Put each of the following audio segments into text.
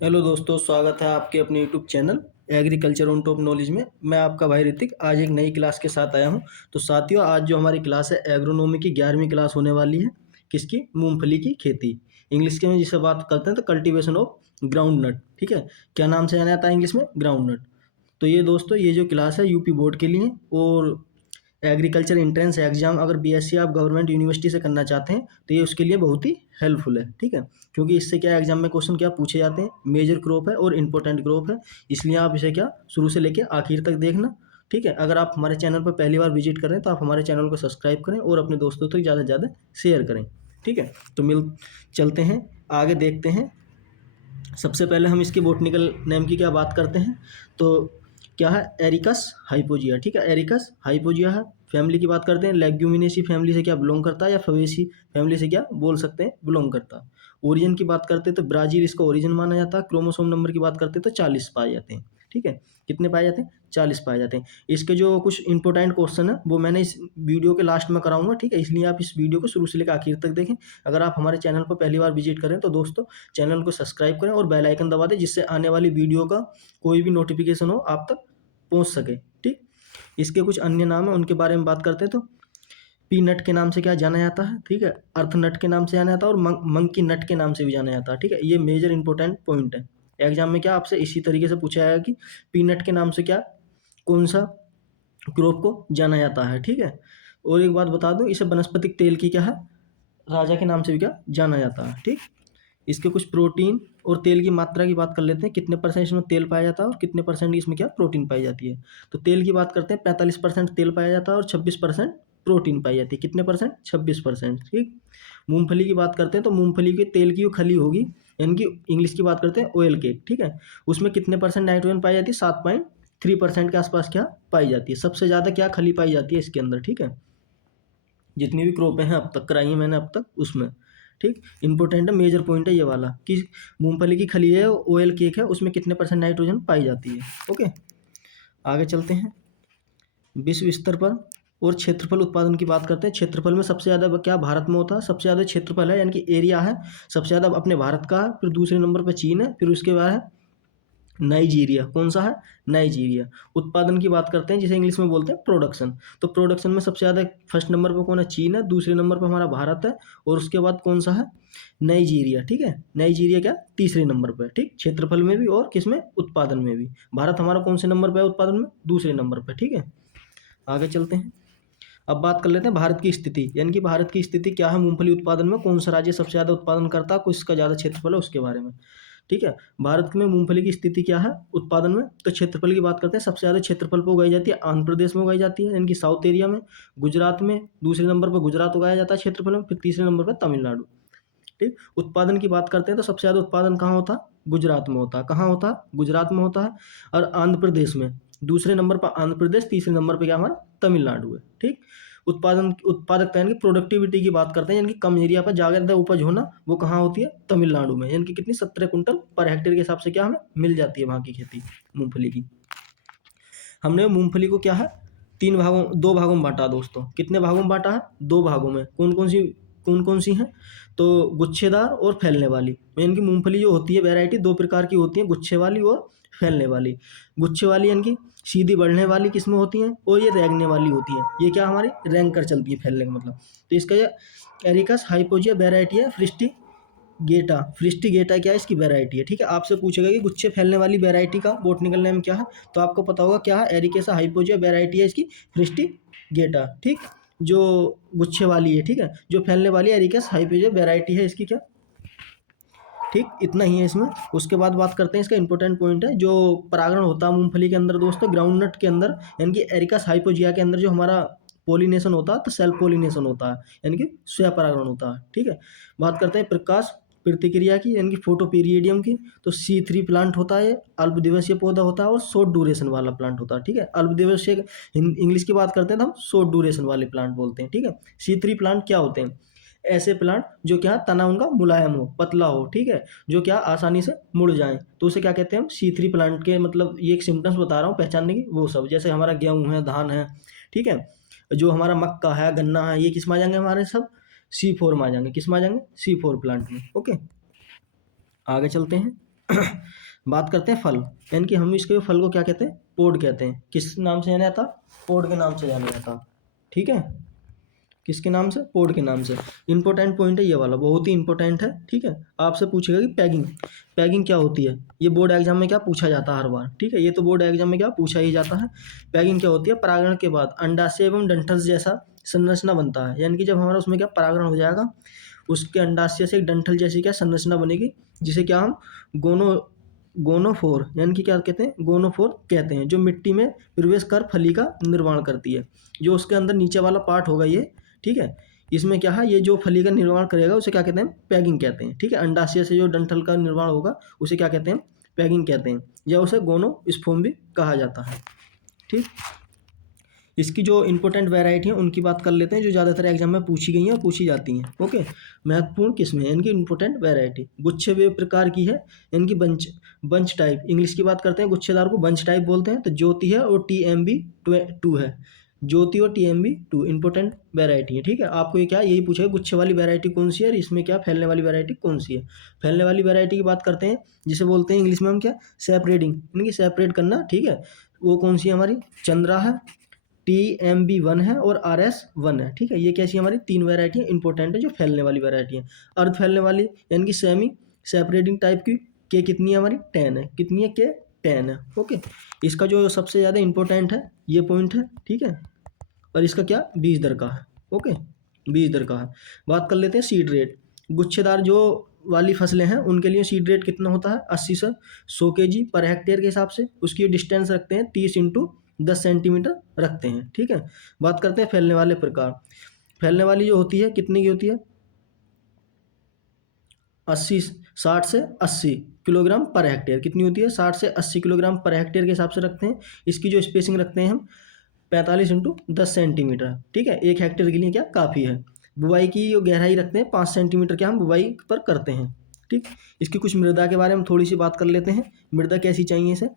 Hello दोस्तों, स्वागत है आपके अपने YouTube channel agriculture on top knowledge में। मैं आपका भाई ऋतिक आज एक नई क्लास के साथ आया हूं। तो साथियों, आज जो हमारी क्लास है एग्रोनॉमी की 11वीं क्लास होने वाली है। किसकी? मूंगफली की खेती। इंग्लिश के में जिसे बात करते हैं तो कल्टीवेशन ऑफ ग्राउंड नट। ठीक है, क्या नाम से जाना जाता है इंग्लिश में? Groundnut. तो ये दोस्तों, ये जो क्लास है यूपी बोर्ड के लिए और एग्रीकल्चर एंट्रेंस एग्जाम अगर बीएससी आप गवर्नमेंट यूनिवर्सिटी से करना चाहते हैं तो ये उसके लिए बहुत ही हेल्पफुल है। ठीक है, क्योंकि इससे क्या एग्जाम में क्वेश्चन क्या पूछे जाते हैं, मेजर क्रॉप है और इंपॉर्टेंट क्रॉप है। इसलिए आप इसे क्या शुरू से लेकर आखिर तक देखना। ठीक है, अगर आप हमारे चैनल पर पहली बार विजिट करें तो आप हमारे चैनल को सब्सक्राइब करें और अपने दोस्तों तक ज़्यादा से ज़्यादा शेयर करें। ठीक है, तो चलते हैं आगे, देखते हैं। सबसे पहले हम इसकी बॉटनिकल नेम की क्या बात करते हैं तो क्या है? एरिकस हाइपोजिया। ठीक है, एरिकस हाइपोजिया है। फैमिली की बात करते हैं, लेग्यूमिनेसी फैमिली से क्या बिलोंग करता है, या फवेसी फैमिली से क्या बोल सकते हैं बिलोंग करता है। ओरिजिन की बात करते हैं तो ब्राजील इसका ओरिजिन माना जाता है। क्रोमोसोम नंबर की बात करते हैं तो 40 पाए जाते हैं। ठीक है, कितने पाए जाते हैं? 40 पाए जाते हैं। इसके जो कुछ इंपॉर्टेंट क्वेश्चन है वो मैंने इस वीडियो के लास्ट में कराऊंगा। ठीक है, इसलिए आप इस वीडियो को शुरू से लेकर आखिर तक देखें। अगर आप हमारे चैनल पर पहली बार विजिट करें तो दोस्तों चैनल को सब्सक्राइब करें और बेल आइकन दबा दें, जिससे आने वाली वीडियो का कोई भी नोटिफिकेशन हो आप तक पहुंच सके। ठीक, इसके कुछ अन्य नाम है, उनके बारे में बात करते हैं। तो पी नट के नाम से क्या जाना जाता है? ठीक है, अर्थ नट के नाम से जाना जाता है और मंकी नट के नाम से भी जाना जाता है। ठीक है, ये मेजर इंपॉर्टेंट पॉइंट है। एग्जाम में क्या आपसे इसी तरीके से पूछा जाएगा कि पी नट के नाम से क्या, कौन सा क्रॉप को जाना जाता है। ठीक है, और एक बात बता दूं, इसे वनस्पतिक तेल की क्या है, राजा के नाम से भी क्या जाना जाता है। ठीक, इसके कुछ प्रोटीन और तेल की मात्रा की बात कर लेते हैं। कितने परसेंट इसमें तेल पाया जाता है और कितने परसेंट इसमें क्या प्रोटीन पाई जाती है। तो तेल की बात करते हैं, 45% तेल पाया जाता है और 26% प्रोटीन पाई जाती है। कितने परसेंट? 26%। ठीक, मूंगफली की बात करते हैं तो मूंगफली के तेल की जो खली होगी, यानी कि इंग्लिश की बात करते हैं ऑयल केक। ठीक है, उसमें कितने परसेंट नाइट्रोजन पाई जाती है? 7.3% के आसपास क्या पाई जाती है। सबसे ज़्यादा क्या खली पाई जाती है इसके अंदर। ठीक है, जितनी भी क्रॉपें हैं अब तक कराई हैं मैंने अब तक उसमें। ठीक, इंपॉर्टेंट है, मेजर पॉइंट है ये वाला कि मूंगफली की खली है, ऑयल केक है, उसमें कितने परसेंट नाइट्रोजन पाई जाती है। ओके, आगे चलते हैं। विश्व स्तर पर और क्षेत्रफल उत्पादन की बात करते हैं। क्षेत्रफल में सबसे ज़्यादा क्या भारत में होता है? सबसे ज़्यादा क्षेत्रफल है, यानी कि एरिया है, सबसे ज़्यादा अपने भारत का है। फिर दूसरे नंबर पर चीन है, फिर उसके बाद है नाइजीरिया। कौन सा है? नाइजीरिया। उत्पादन की बात करते हैं, जिसे इंग्लिश में बोलते हैं प्रोडक्शन। तो प्रोडक्शन में सबसे ज़्यादा फर्स्ट नंबर पर कौन है? चीन है। दूसरे नंबर पर हमारा भारत है और उसके बाद कौन सा है? नाइजीरिया। ठीक है, नाइजीरिया क्या तीसरे नंबर पर। ठीक, क्षेत्रफल में भी और किसमें? उत्पादन में भी। भारत हमारा कौन से नंबर पर है उत्पादन में? दूसरे नंबर पर। ठीक है, आगे चलते हैं। अब बात कर लेते हैं भारत की स्थिति, यानी कि भारत की स्थिति क्या है मूंगफली उत्पादन में, कौन सा राज्य सबसे ज़्यादा उत्पादन करता है, किसका ज़्यादा क्षेत्रफल है, उसके बारे में। ठीक है, भारत में मूंगफली की स्थिति क्या है उत्पादन में? तो क्षेत्रफल की बात करते हैं। सबसे ज़्यादा क्षेत्रफल पर उगाई जाती है आंध्र प्रदेश में उगाई जाती है, यानी कि साउथ एरिया में। गुजरात में दूसरे नंबर पर गुजरात उगाया जाता है क्षेत्रफल में, फिर तीसरे नंबर पर तमिलनाडु। ठीक, उत्पादन की बात करते हैं तो सबसे ज़्यादा उत्पादन कहाँ होता है? गुजरात में होता है। कहाँ होता है? गुजरात में होता है। और आंध्र प्रदेश में दूसरे नंबर पर आंध्र प्रदेश, तीसरे नंबर पर क्या हमारा तमिलनाडु है। ठीक, उत्पादकता यानी कि प्रोडक्टिविटी की बात करते हैं, यानी कि कम एरिया पर ज़्यादा उपज होना, वो कहाँ होती है? तमिलनाडु में। यानी कि कितनी? 17 कुंटल पर हेक्टेयर के हिसाब से क्या हमें मिल जाती है वहाँ की खेती मूंगफली की। हमने मूंगफली को क्या है, दो भागों में बांटा दोस्तों। कितने भागों में बांटा है? दो भागों में। कौन कौन सी हैं? तो गुच्छेदार और फैलने वाली। यानी कि मूंगफली जो होती है वैरायटी दो प्रकार की होती है, गुच्छे वाली और फैलने वाली। गुच्छे वाली यानी कि सीधी बढ़ने वाली किस्में होती हैं और ये रेंगने वाली होती हैं। ये क्या हमारी रेंग कर चलती है, फैलने का मतलब। तो इसका ये एरिकस हाइपोजिया वैरायटी है। फ्रिस्टिगेटा क्या है? इसकी वैरायटी है। ठीक है, आपसे पूछेगा कि गुच्छे फैलने वाली वैरायटी का बॉटनिकल नेम क्या है, तो आपको पता होगा क्या है, एरिकेसा हाइपोजिया वैरायटी है इसकी फ्रिस्टिगेटा। ठीक, जो गुच्छे वाली है। ठीक है, जो फैलने वाली एरिकेस हाइपोजिया वैरायटी है इसकी क्या। ठीक, इतना ही है इसमें। उसके बाद बात करते हैं, इसका इंपॉर्टेंट पॉइंट है जो परागण होता है मूंगफली के अंदर दोस्तों, ग्राउंड नट के अंदर, यानी कि एरिकस हाइपोजिया के अंदर जो हमारा पोलिनेशन होता है तो सेल्फ पोलिनेशन होता है, यानी कि स्वयं परागण होता है। ठीक है, बात करते हैं प्रकाश प्रतिक्रिया की, यानी कि फोटोपीरियडियम की। तो C3 प्लांट होता है, अल्प दिवसीय पौधा होता है और शॉर्ट ड्यूरेशन वाला प्लांट होता है। ठीक है, अल्प दिवसीय इंग्लिश की बात करते हैं तो हम शॉर्ट ड्यूरेशन वाले प्लांट बोलते हैं। ठीक है, C3 प्लांट क्या होते हैं? ऐसे प्लांट जो क्या तना उनका मुलायम हो, पतला हो। ठीक है, जो क्या आसानी से मुड़ जाए, तो उसे क्या कहते हैं हम? C3 प्लांट के, मतलब ये एक सिम्टम्स बता रहा हूँ पहचानने की, वो सब जैसे हमारा गेहूँ है, धान है। ठीक है, जो हमारा मक्का है, गन्ना है, ये किस में आ जाएंगे? हमारे सब C4 में आ जाएंगे। किस में आ जाएंगे? C4 प्लांट में। ओके, आगे चलते हैं। बात करते हैं फल, यानी कि हम इसके फल को क्या कहते हैं, पोड कहते हैं। किस नाम से जाना जाता, पोड के नाम से जाना जाता। ठीक है, किसके नाम से, पोड के नाम से। इंपॉर्टेंट पॉइंट है ये वाला, बहुत ही इंपॉर्टेंट है। ठीक है, आपसे पूछेगा कि पैगिंग, पैगिंग क्या होती है, ये बोर्ड एग्जाम में क्या पूछा जाता है हर बार। ठीक है, ये तो बोर्ड एग्जाम में क्या पूछा ही जाता है। पैगिंग क्या होती है, परागण के बाद अंडाशय एवं डंठल जैसा संरचना बनता है, यानी कि जब हमारा उसमें क्या परागण हो जाएगा, उसके अंडाशय से एक डंठल जैसी क्या संरचना बनेगी, जिसे क्या हम गोनो गोनोफोर यानी कि क्या कहते हैं, गोनोफोर कहते हैं, जो मिट्टी में प्रवेश कर फली का निर्माण करती है। जो उसके अंदर नीचे वाला पार्ट होगा ये, ठीक है, इसमें क्या है, ये जो फली का निर्माण करेगा उसे क्या कहते हैं, पैगिंग कहते हैं। ठीक है, अंडाशय से जो डंठल का निर्माण होगा उसे क्या कहते हैं, पैगिंग कहते हैं, या उसे गोनो स्पोम भी कहा जाता है। ठीक, इसकी जो इंपॉर्टेंट वैरायटी है उनकी बात कर लेते हैं, जो ज़्यादातर एग्जाम में पूछी गई हैं और पूछी जाती हैं। ओके, महत्वपूर्ण किस्में हैं इनकी, इंपॉर्टेंट वैरायटी गुच्छे वे प्रकार की है, इनकी बंच बंच टाइप, इंग्लिश की बात करते हैं, गुच्छेदार को बंच टाइप बोलते हैं। तो ज्योति है और TMB2 है, ज्योति और TMB2 इंपॉर्टेंट वैरायटी है। ठीक है, आपको ये क्या यही पूछेगा, गुच्छे वाली वैरायटी कौन सी है और इसमें क्या फैलने वाली वैरायटी कौन सी है। फैलने वाली वैरायटी की बात करते हैं, जिसे बोलते हैं इंग्लिश में हम क्या, सेपरेटिंग, इनकी सेपरेट करना। ठीक है, वो कौन सी है हमारी, चंद्रा है, TMB1 है और RS1 है। ठीक है, ये कैसी हमारी तीन वैरायटी इंपॉर्टेंट है जो फैलने वाली वैरायटी है। अर्ध फैलने वाली यानी कि सेमी सेपरेटिंग टाइप की के कितनी है हमारी, 10 है, कितनी है के 10 है। ओके, इसका जो सबसे ज़्यादा इंपॉर्टेंट है ये पॉइंट है। ठीक है, और इसका क्या, बीज दर का है। ओके, बीज दर का है। बात कर लेते हैं सीड रेट, गुच्छेदार जो वाली फसलें हैं उनके लिए सीड रेट कितना होता है, 80 से 100 kg पर हेक्टेयर के हिसाब से। उसकी डिस्टेंस रखते हैं 30 × 10 सेंटीमीटर रखते हैं। ठीक है, बात करते हैं फैलने वाले प्रकार। फैलने वाली जो होती है कितनी की होती है, 60 से 80 किलोग्राम पर हेक्टेयर, कितनी होती है, 60 से 80 किलोग्राम पर हेक्टेयर के हिसाब से रखते हैं। इसकी जो स्पेसिंग रखते हैं हम 45 × 10 सेंटीमीटर। ठीक है, एक हेक्टेयर के लिए क्या काफ़ी है। बुवाई की जो गहराई रखते हैं 5 सेंटीमीटर क्या हम बुवाई पर करते हैं। ठीक, इसकी कुछ मृदा के बारे में थोड़ी सी बात कर लेते हैं। मृदा कैसी चाहिए इसे,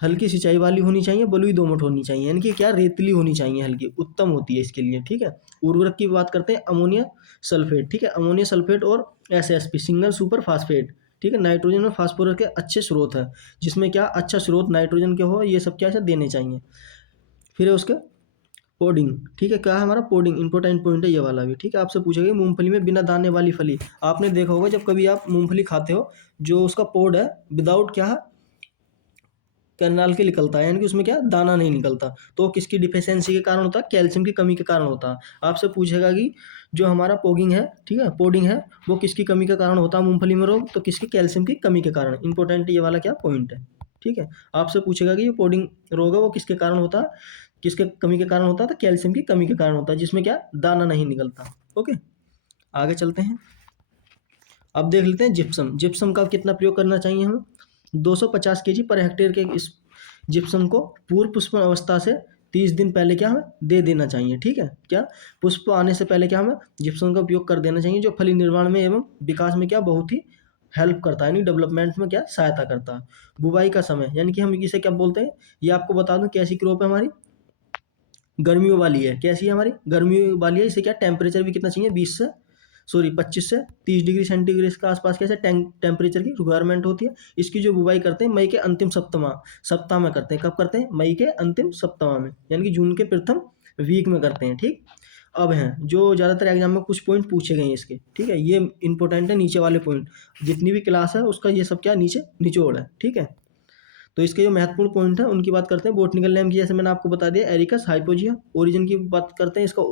हल्की सिंचाई वाली होनी चाहिए, बलुई दोमट होनी चाहिए, यानी कि क्या रेतली होनी चाहिए, हल्की उत्तम होती है इसके लिए। ठीक है, उर्वरक की बात करते हैं, अमोनिया सल्फेट। ठीक है, अमोनिया सल्फेट और SSP सिंगल सुपर फास्फेट। ठीक है, नाइट्रोजन और फास्फोरस के अच्छे स्रोत है, जिसमें क्या अच्छा स्रोत नाइट्रोजन के हो, ये सब क्या है देने चाहिए। फिर है उसके पोडिंग। ठीक है, क्या है हमारा पोडिंग, इंपॉर्टेंट पॉइंट है ये वाला भी। ठीक है, आपसे पूछेगा मूंगफली में बिना दाने वाली फली, आपने देखा होगा जब कभी आप मूंगफली खाते हो, जो उसका पोड है विदाउट क्या है, कैनाल के निकलता है, यानी कि उसमें क्या दाना नहीं निकलता, तो किसकी डिफिशियंसी के कारण होता है, कैल्शियम की कमी के कारण होता है। आपसे पूछेगा कि जो हमारा पोगिंग है, ठीक है, पोडिंग है, वो किसकी कमी के कारण होता है मूंगफली में रोग, तो किसकी, कैल्शियम की कमी के कारण। इंपॉर्टेंट ये वाला क्या पॉइंट है। ठीक है, आपसे पूछेगा कि ये पोडिंग रोग है वो किसके कारण होता है, किसके कमी के कारण होता है, तो कैल्शियम की कमी के कारण होता है, जिसमें क्या दाना नहीं निकलता। ओके, आगे चलते हैं। अब देख लेते हैं जिप्सम, जिप्सम का कितना प्रयोग करना चाहिए हमें, 250 kg पर हेक्टेयर के इस जिप्सम को पूर्व पुष्प अवस्था से 30 दिन पहले क्या हमें दे देना चाहिए। ठीक है, क्या पुष्प आने से पहले क्या हमें जिप्सम का उपयोग कर देना चाहिए, जो फली निर्माण में एवं विकास में क्या बहुत ही हेल्प करता है, यानी डेवलपमेंट में क्या सहायता करता है। बुवाई का समय, यानी कि हम इसे क्या बोलते हैं, ये आपको बता दूं कैसी क्रॉप है हमारी, गर्मियों वाली है। कैसी है हमारी, गर्मियों वाली है। इसे क्या टेम्परेचर भी कितना चाहिए, 25 से 30 डिग्री सेंटीग्रेड के आसपास कैसे टेम्परेचर की रिक्वायरमेंट होती है। इसकी जो बुवाई करते हैं मई के अंतिम सप्ताह में करते हैं। कब करते हैं, मई के अंतिम सप्ताह में, यानी कि जून के प्रथम वीक में करते हैं। ठीक, अब हैं जो ज़्यादातर एग्जाम में कुछ पॉइंट पूछे गए हैं इसके। ठीक है, ये इंपॉर्टेंट है नीचे वाले पॉइंट, जितनी भी क्लास है उसका ये सब क्या नीचे निचोड़ है। ठीक है, तो इसके जो महत्वपूर्ण पॉइंट है उनकी बात करते हैं। बोटनिकल नेम की जैसे मैंने आपको बता दिया, एरिकस हाइपोजिया। ओरिजिन की बात करते हैं, इसका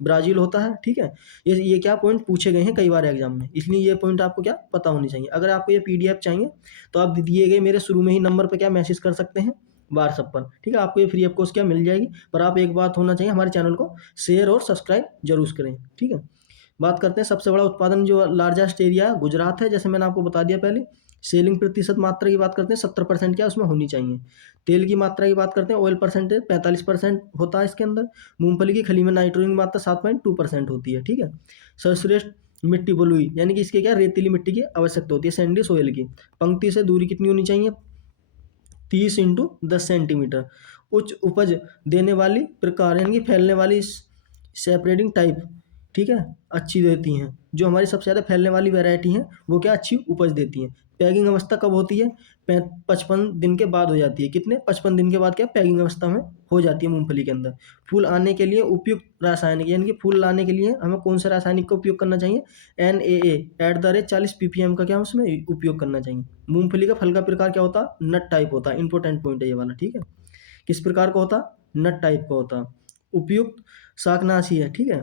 ब्राज़ील होता है। ठीक है, ये क्या पॉइंट पूछे गए हैं कई बार एग्जाम में, इसलिए ये पॉइंट आपको क्या पता होनी चाहिए। अगर आपको ये PDF चाहिए तो आप दिए गए मेरे शुरू में ही नंबर पर क्या मैसेज कर सकते हैं, व्हाट्सएप पर। ठीक है, आपको ये फ्री ऑफ कॉस्ट क्या मिल जाएगी, पर आप एक बात होना चाहिए, हमारे चैनल को शेयर और सब्सक्राइब जरूर करें। ठीक है, बात करते हैं सबसे बड़ा उत्पादन जो लार्जेस्ट एरिया गुजरात है, जैसे मैंने आपको बता दिया पहले। सेलिंग प्रतिशत मात्रा की बात करते हैं, 70% क्या उसमें होनी चाहिए। तेल की मात्रा की बात करते हैं, ऑयल परसेंटेज 45% होता है इसके अंदर। मूंगफली की खली में नाइट्रोजन की मात्रा 7.2% होती है। ठीक है, सर्वश्रेष्ठ मिट्टी बलुई, यानी कि इसके क्या रेतीली मिट्टी की आवश्यकता होती है, सैंडी सोयल की। पंक्ति से दूरी कितनी होनी चाहिए, 30 × 10 सेंटीमीटर। उच्च उपज देने वाली प्रकार, यानी कि फैलने वाली सेपरेटिंग टाइप, ठीक है, अच्छी देती हैं। जो हमारी सबसे ज़्यादा फैलने वाली वैरायटी हैं वो क्या अच्छी उपज देती हैं। पैगिंग अवस्था कब होती है? 55 दिन के बाद हो जाती है। कितने? 55 दिन के बाद क्या पैगिंग अवस्था में हो जाती है मूंगफली के अंदर। फूल आने के लिए उपयुक्त रासायनिक, यानी कि फूल लाने के लिए हमें कौन सा रासायनिक का उपयोग करना चाहिए? NAA @ 40 ppm का क्या उसमें उपयोग करना चाहिए। मूंगफली का फल का प्रकार क्या होता है? नट टाइप होता है। इंपॉर्टेंट पॉइंट है ये वाला, ठीक है। किस प्रकार का होता? नट टाइप का होता। उपयुक्त शाकनाशी है, ठीक है।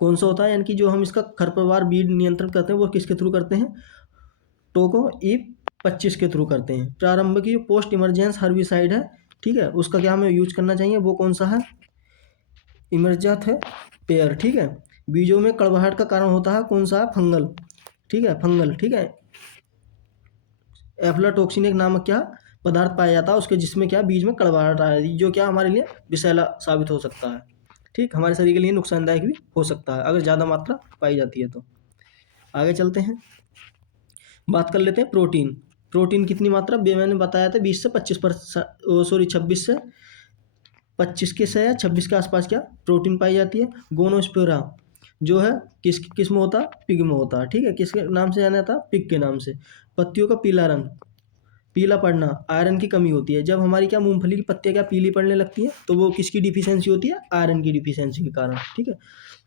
कौन सा होता है? यानी कि जो हम इसका खरपतवार बीज नियंत्रण करते हैं वो किसके थ्रू करते हैं? टोको E25 के थ्रू करते हैं। प्रारंभ की पोस्ट इमरजेंस हर्बिसाइड है, ठीक है, उसका क्या हमें यूज करना चाहिए? वो कौन सा है? इमरजाथ है पेयर, ठीक है। बीजों में कड़वाहट का कारण होता है कौन सा है? फंगल, ठीक है, फंगल, ठीक है। एफ्लाटॉक्सिन एक नामक क्या पदार्थ पाया जाता है उसके, जिसमें क्या बीज में कड़वाहट आ रही है, जो क्या हमारे लिए विषैला साबित हो सकता है, ठीक, हमारे शरीर के लिए नुकसानदायक भी हो सकता है अगर ज़्यादा मात्रा पाई जाती है तो। आगे चलते हैं, बात कर लेते हैं प्रोटीन। प्रोटीन कितनी मात्रा मैंने बताया था 20 से 25%, सॉरी 26 से 25 के से या 26 के आसपास क्या प्रोटीन पाई जाती है। गोनोस्पोरा जो है किस में होता है? पिग में होता है, ठीक है। किसके नाम से जाना जाता है? पिग के नाम से। पत्तियों का पीला रंग, पीला पड़ना, आयरन की कमी होती है। जब हमारी क्या मूंगफली की पत्तियां क्या पीली पड़ने लगती है तो वो किसकी डिफिशियंसी होती है? आयरन की डिफिशियंसी के कारण, ठीक है।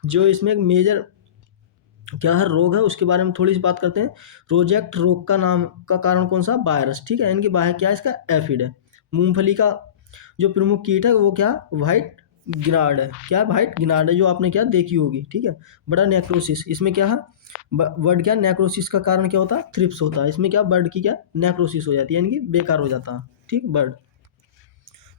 जो इसमें एक मेजर क्या है रोग है उसके बारे में थोड़ी सी बात करते हैं। रोजेक्ट रोग का नाम का कारण कौन सा? वायरस, ठीक है। इनकी बाहर क्या है? इसका एफिड है। मूंगफली का जो प्रमुख कीट है वो क्या? व्हाइट गिनार्ड है। क्या? व्हाइट गिनार्ड है, जो आपने क्या देखी होगी, ठीक है। बड़ा नेक्रोसिस, इसमें क्या है? बर्ड क्या नेक्रोसिस का कारण क्या होता है? थ्रिप्स होता है। इसमें क्या बर्ड की क्या नेक्रोसिस हो जाती है, यानी कि बेकार हो जाता है, ठीक, बर्ड।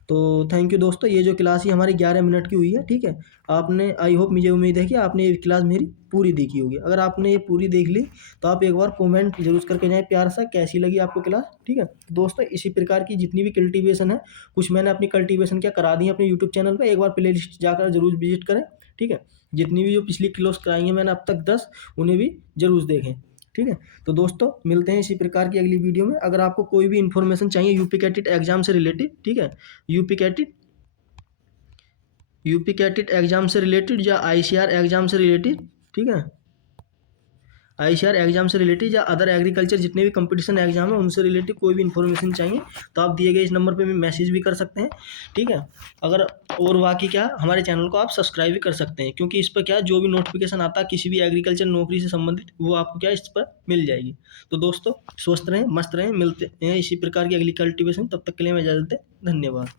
तो थैंक यू दोस्तों, ये जो क्लास ही हमारी 11 मिनट की हुई है, ठीक है। आपने, आई होप, मुझे उम्मीद है कि आपने ये क्लास मेरी पूरी देखी होगी। अगर आपने ये पूरी देख ली तो आप एक बार कमेंट जरूर करके जाएं प्यार सा, कैसी लगी आपको क्लास, ठीक है। दोस्तों इसी प्रकार की जितनी भी कल्टीवेशन है, कुछ मैंने अपनी कल्टीवेशन क्या करा दी है अपने यूट्यूब चैनल पर, एक बार प्ले लिस्ट जाकर जरूर विजिट करें, ठीक है। जितनी भी जो पिछली क्लास कराई है मैंने अब तक 10, उन्हें भी जरूर देखें, ठीक है। तो दोस्तों मिलते हैं इसी प्रकार की अगली वीडियो में। अगर आपको कोई भी इन्फॉर्मेशन चाहिए यूपी कैटेट एग्जाम से रिलेटेड, ठीक है, यूपी कैटेट एग्जाम से रिलेटेड या आईसीआर एग्जाम से रिलेटेड, ठीक है, आईसीआर एग्जाम से रिलेटेड या अदर एग्रीकल्चर जितने भी कंपटीशन एग्जाम है उनसे रिलेटेड कोई भी इन्फॉर्मेशन चाहिए तो आप दिए गए इस नंबर पे भी मैसेज भी कर सकते हैं, ठीक है। अगर और बाकी क्या हमारे चैनल को आप सब्सक्राइब भी कर सकते हैं, क्योंकि इस पर क्या जो भी नोटिफिकेशन आता है किसी भी एग्रीकल्चर नौकरी से संबंधित वो आपको क्या इस पर मिल जाएगी। तो दोस्तों स्वस्थ रहें, मस्त रहें, मिलते हैं इसी प्रकार की अगली कल्टिवेशन, तब तक के लिए मैं इजाजत दें, धन्यवाद।